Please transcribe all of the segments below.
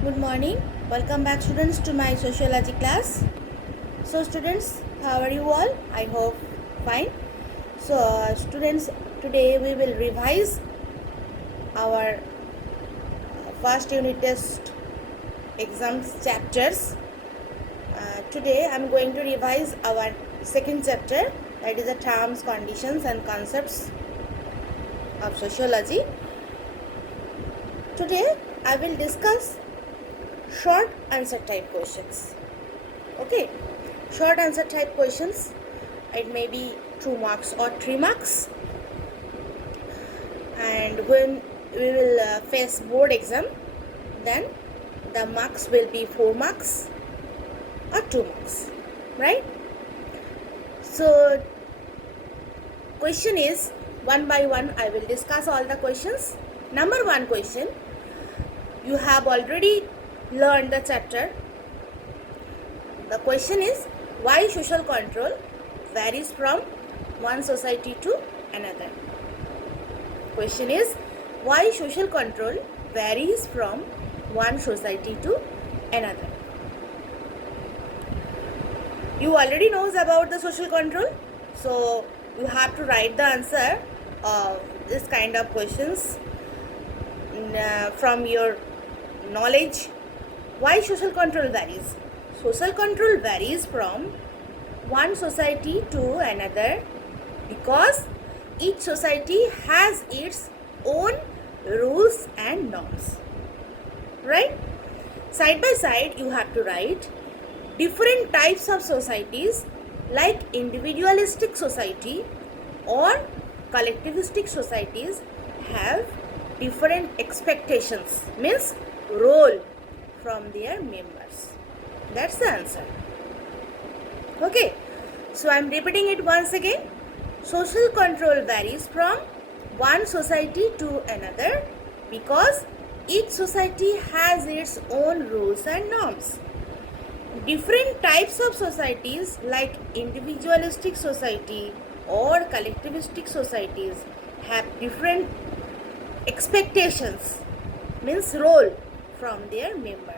Good morning. Welcome back students to my sociology class. So students, how are you all? I hope fine. So students, today we will revise our first unit test exams chapters. Today I am going to revise our second chapter, that is the terms, conditions and concepts of sociology. Today I will discuss short answer type questions. Okay, short answer type questions. It may be 2 marks or 3 marks. And when we will face board exam, then the marks will be 4 marks or 2 marks, right? So question is one by one. I will discuss all the questions. Number 1 question. You have already learned the chapter. The question is, why social control varies from one society to another? Question is, why social control varies from one society to another? You already knows about the social control, so you have to write the answer of this kind of questions from your knowledge. Why social control varies? Social control varies from one society to another because each society has its own rules and norms. Right? Side by side, you have to write different types of societies like individualistic society or collectivistic societies have different expectations, means role from their members. That's the answer. Okay, so I'm repeating it once again. Social control varies from one society to another because each society has its own rules and norms. Different types of societies like individualistic society or collectivistic societies have different expectations, means role from their member.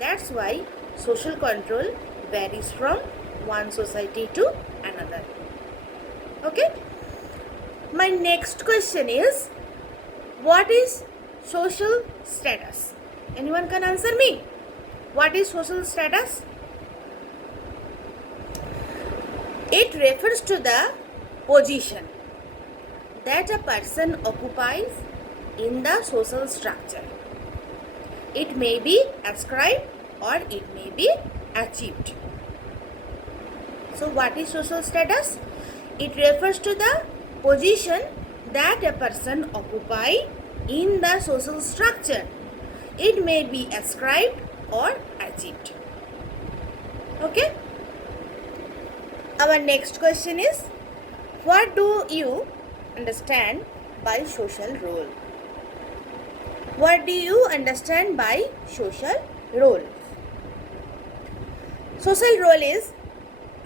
That's why social control varies from one society to another. Okay. My next question is, what is social status? Anyone can answer me? What is social status? It refers to the position that a person occupies in the social structure. It may be ascribed or it may be achieved. So what is social status? It refers to the position that a person occupies in the social structure. It may be ascribed or achieved. Okay? Our next question is, what do you understand by social role? What do you understand by social role? Social role is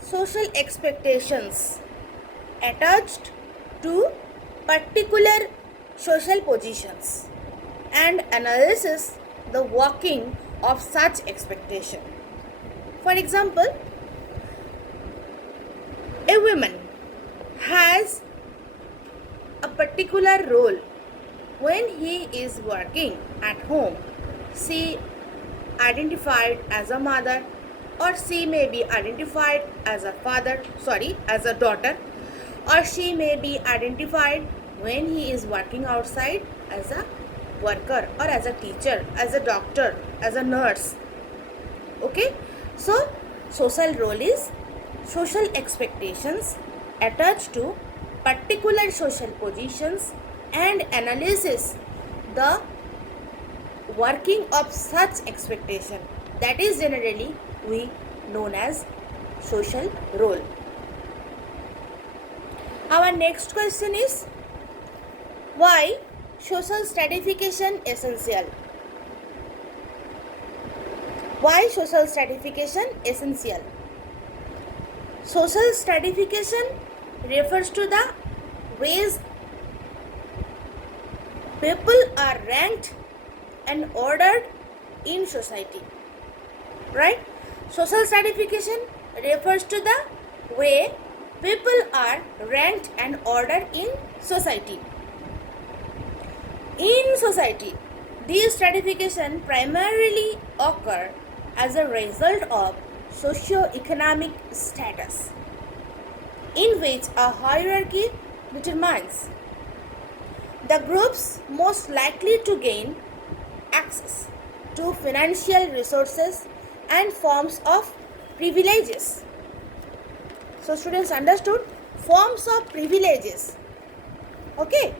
social expectations attached to particular social positions and analysis the working of such expectation. For example, a woman has a particular role. When he is working at home, she identified as a mother, or she may be identified as a as a daughter, or she may be identified when he is working outside as a worker or as a teacher, as a doctor, as a nurse. Okay, so social role is social expectations attached to particular social positions and analysis the working of such expectation. That is generally we known as social role. Our next question is, why social stratification essential? Why social stratification essential? Social stratification refers to the ways people are ranked and ordered in society. Right? Social stratification refers to the way people are ranked and ordered in society. In society, these stratification primarily occur as a result of socio-economic status, in which a hierarchy determines the groups most likely to gain access to financial resources and forms of privileges. So students understood forms of privileges. Okay,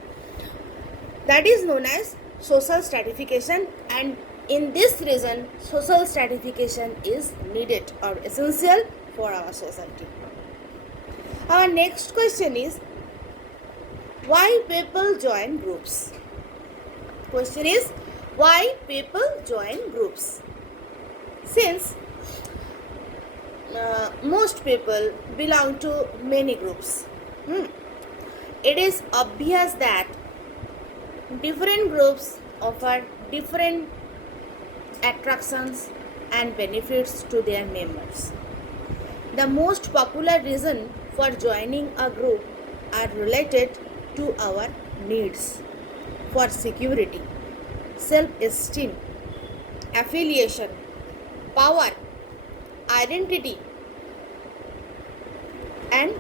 that is known as social stratification, and in this reason social stratification is needed or essential for our society. Our next question is, why people join groups? Question is, why people join groups? Since most people belong to many groups, it is obvious that different groups offer different attractions and benefits to their members. The most popular reason for joining a group are related to our needs for security, self-esteem, affiliation, power, identity, and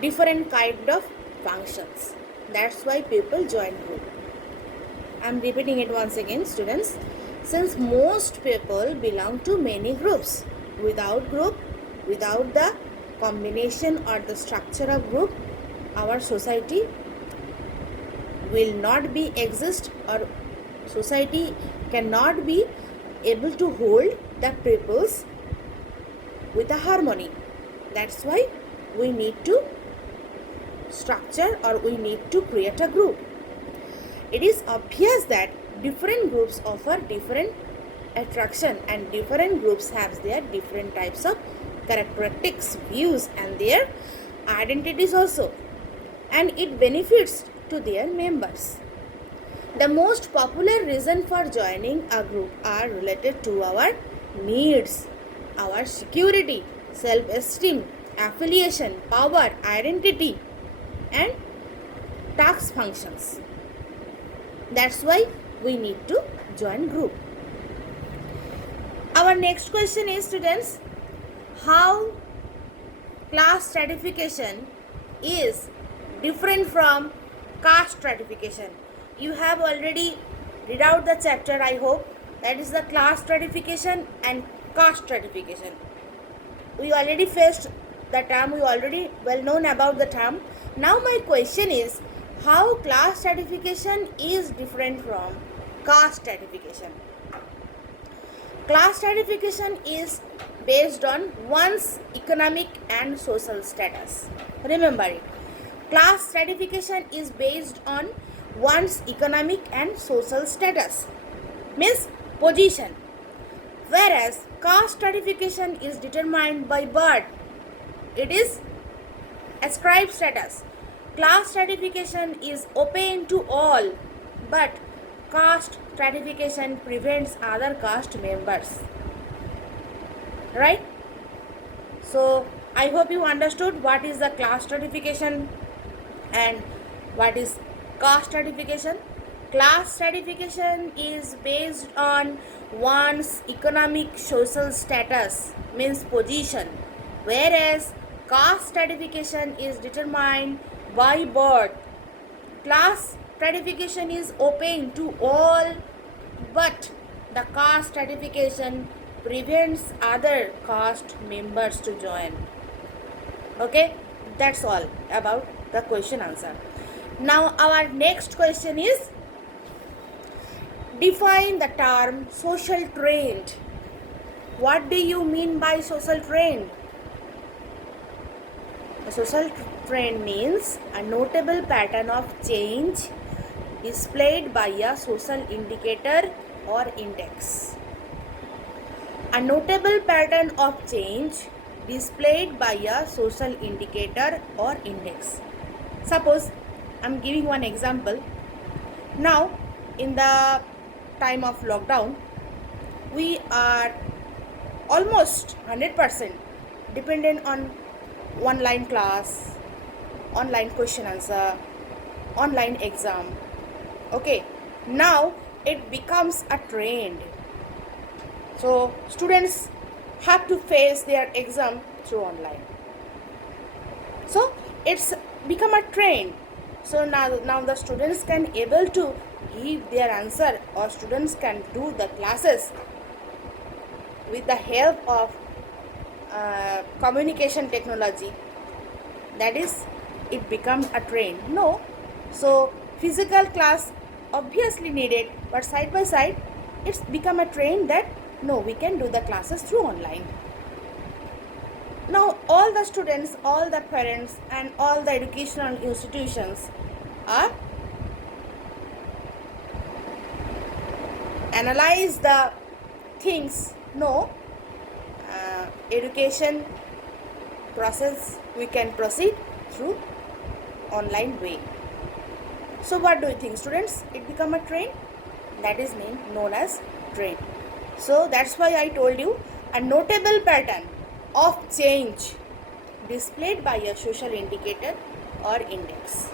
different kind of functions. That's why people join group. I'm repeating it once again, students. Since most people belong to many groups, without the combination or the structure of group, our society will not be exist, or society cannot be able to hold the peoples with a harmony. That's why we need to structure, or we need to create a group. It is obvious that different groups offer different attraction, and different groups have their different types of characteristics, views, and their identities also, and it benefits to their members. The most popular reason for joining a group are related to our needs, our security, self-esteem, affiliation, power, identity, and task functions. That's why we need to join group. Our next question is, students, how class stratification is different from caste stratification. You have already read out the chapter, I hope. That is the class stratification and caste stratification. We already faced the term, we already well known about the term. Now my question is, how class stratification is different from caste stratification. Class stratification is based on one's economic and social status. Remember it. Class stratification is based on one's economic and social status, means position, whereas caste stratification is determined by birth. It is ascribed status. Class stratification is open to all, but caste stratification prevents other caste members. Right? So I hope you understood what is the class stratification and what is caste stratification. Class stratification is based on one's economic social status, means position, whereas caste stratification is determined by birth. Class stratification is open to all, but the caste stratification prevents other caste members to join. Okay, that's all about the question answer. Now our next question is, define the term social trend. What do you mean by social trend? A social trend means a notable pattern of change displayed by a social indicator or index. A notable pattern of change displayed by a social indicator or index. Suppose I am giving one example. Now in the time of lockdown, we are almost 100% dependent on online class, online question answer, online exam. Okay, now it becomes a trend. So students have to face their exam through online. So it's become a trend. So now the students can able to give their answer, or students can do the classes with the help of communication technology. That is, it becomes a trend. No, so physical class obviously needed, but side by side it's become a trend that no, we can do the classes through online. Now all the students, all the parents and all the educational institutions are analyze the things. No, education process we can proceed through online way. So what do you think, students? It become a trend. That is known as trend. So that's why I told you a notable pattern of change displayed by a social indicator or index.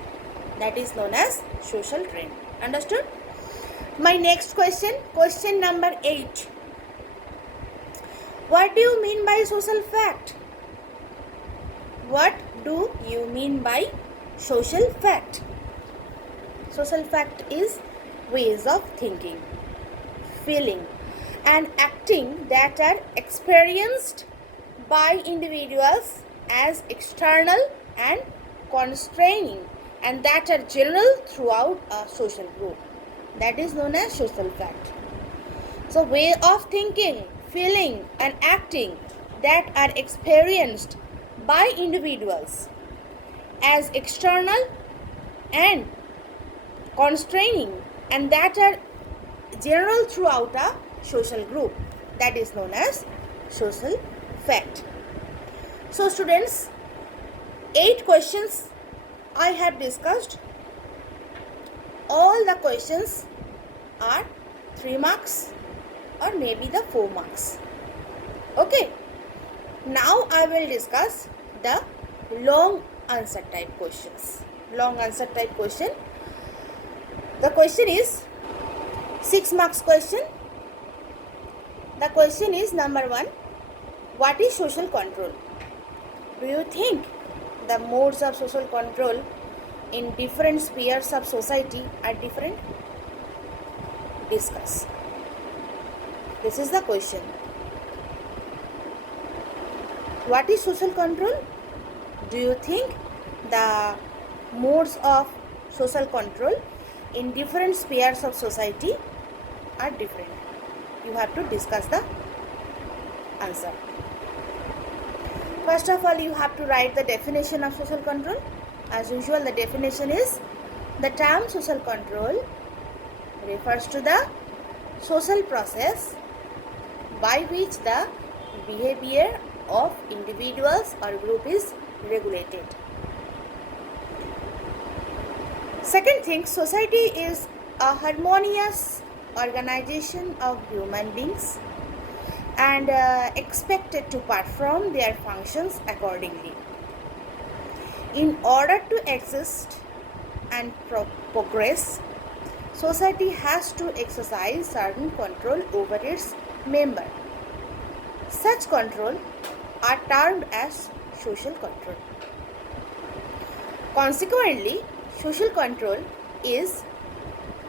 That is known as social trend. Understood? My next question number 8. What do you mean by social fact? What do you mean by social fact? Social fact is ways of thinking, feeling, and acting that are experienced by individuals as external and constraining, and that are general throughout a social group. That is known as social fact. So way of thinking, feeling, and acting that are experienced by individuals as external and constraining, and that are general throughout a social group. That is known as social fact. So students, 8 questions I have discussed. All the questions are 3 marks or maybe the 4 marks. Okay. Now I will discuss the long answer type questions. Long answer type question. The question is 6 marks question. The question is number 1. What is social control? Do you think the modes of social control in different spheres of society are different? Discuss. This is the question. What is social control? Do you think the modes of social control in different spheres of society are different? You have to discuss the answer. First of all, you have to write the definition of social control. As usual, the definition is: the term social control refers to the social process by which the behavior of individuals or group is regulated. Second thing, society is a harmonious organization of human beings and expected to perform their functions accordingly. In order to exist and progress, society has to exercise certain control over its members. Such control are termed as social control. Consequently, social control is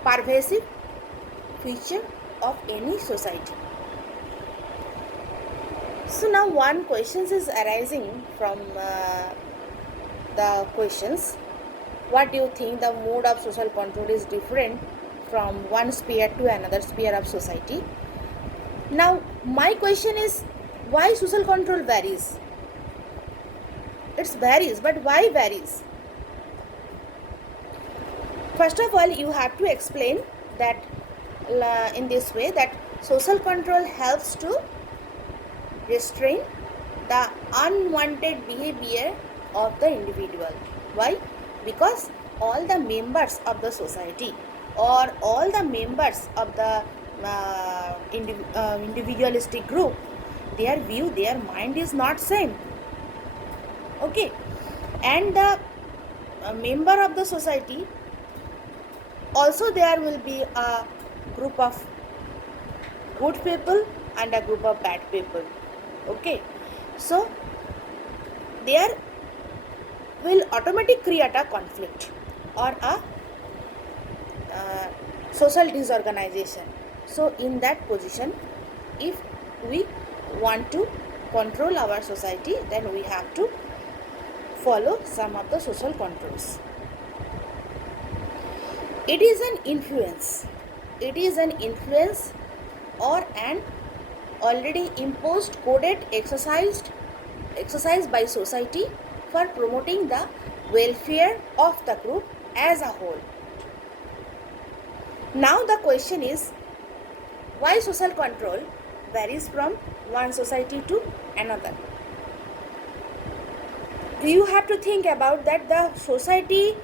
pervasive feature of any society. So now one question is arising from the questions. What do you think the mode of social control is different from one sphere to another sphere of society? Now my question is, why social control varies? It varies, but why varies? First of all, you have to explain that in this way, that social control helps to restrain the unwanted behavior of the individual. Why? Because all the members of the society or all the members of the individualistic group, their view, their mind is not same. Okay, and the member of the society, also there will be a group of good people and a group of bad people. Okay, so there will automatically create a conflict or a social disorganization. So in that position, if we want to control our society, then we have to follow some of the social controls. It is an influence. It is an influence or an already imposed, coded, exercise by society for promoting the welfare of the group as a whole. Now the question is, why social control varies from one society to another? You have to think about that the society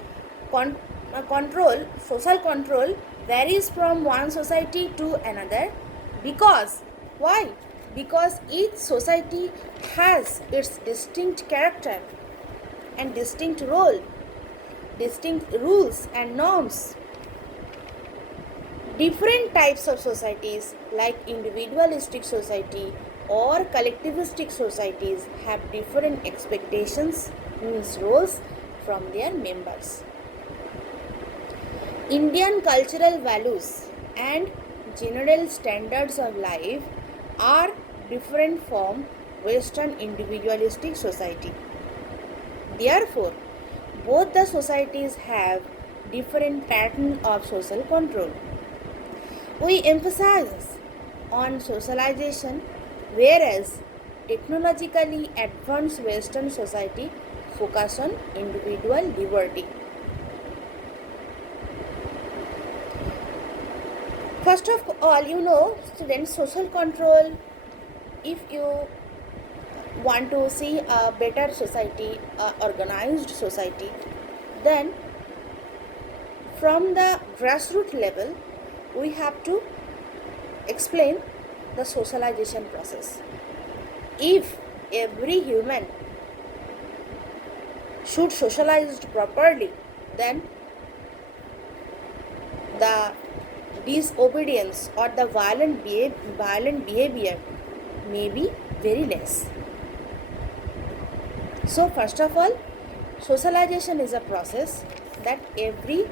social control varies from one society to another because, why? Because each society has its distinct character and distinct role, distinct rules and norms. Different types of societies like individualistic society or collectivistic societies have different expectations, means roles from their members. Indian cultural values and general standards of life are different from Western individualistic society. Therefore, both the societies have different pattern of social control. We emphasize on socialization, whereas technologically advanced Western society focus on individual liberty. First of all, students, social control, if you want to see a better society, organized society, then from the grassroots level, we have to explain the socialization process. If every human should socialized properly, then the disobedience or the violent behavior may be very less. So first of all, socialization is a process that every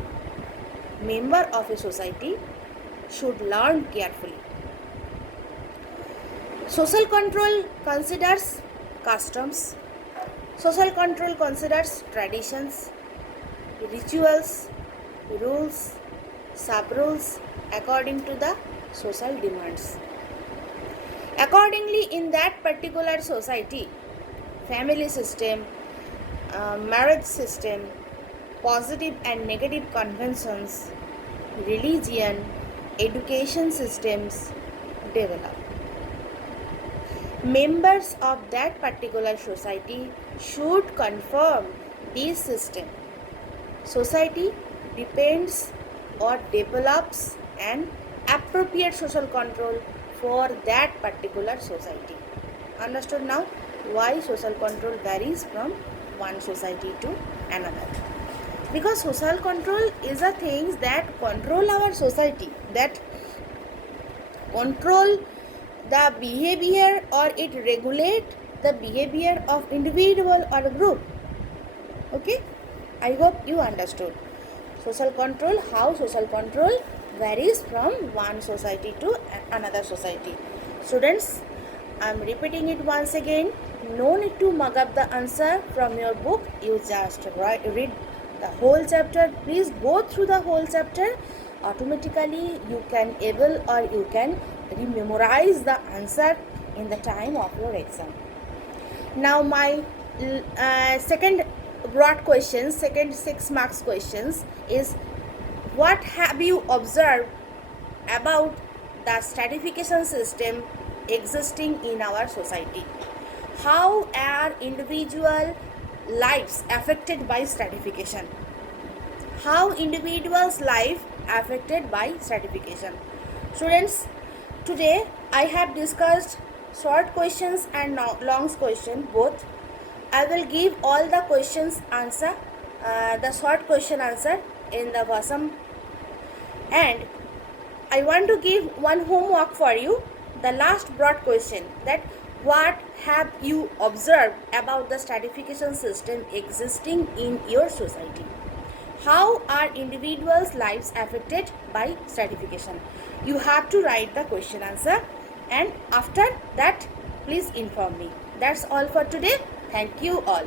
member of a society should learn carefully. Social control considers customs. Social control considers traditions, rituals, rules, sub-rules according to the social demands. Accordingly, in that particular society, family system, marriage system, positive and negative conventions, religion, education systems develop. Members of that particular society should conform this system. Society depends or develops an appropriate social control for that particular society. Understood now why social control varies from one society to another? Because social control is a thing that control our society, that control the behavior or it regulate the behavior of individual or group. Okay, I hope you understood. Social control, how social control varies from one society to another society. Students, I am repeating it once again. No need to mug up the answer from your book. You just read the whole chapter. Please go through the whole chapter. Automatically you can able or you can memorize the answer in the time of your exam. Now my second broad questions, second 6 marks questions is, what have you observed about the stratification system existing in our society? How are individual lives affected by stratification? How individuals' life affected by stratification? Students, today I have discussed short questions and long question both. I will give all the questions answer, the short question answer in the Vasam, and I want to give one homework for you. The last broad question, that what have you observed about the stratification system existing in your society? How are individuals' lives affected by stratification? You have to write the question answer, and after that please inform me. That's all for today. Thank you all.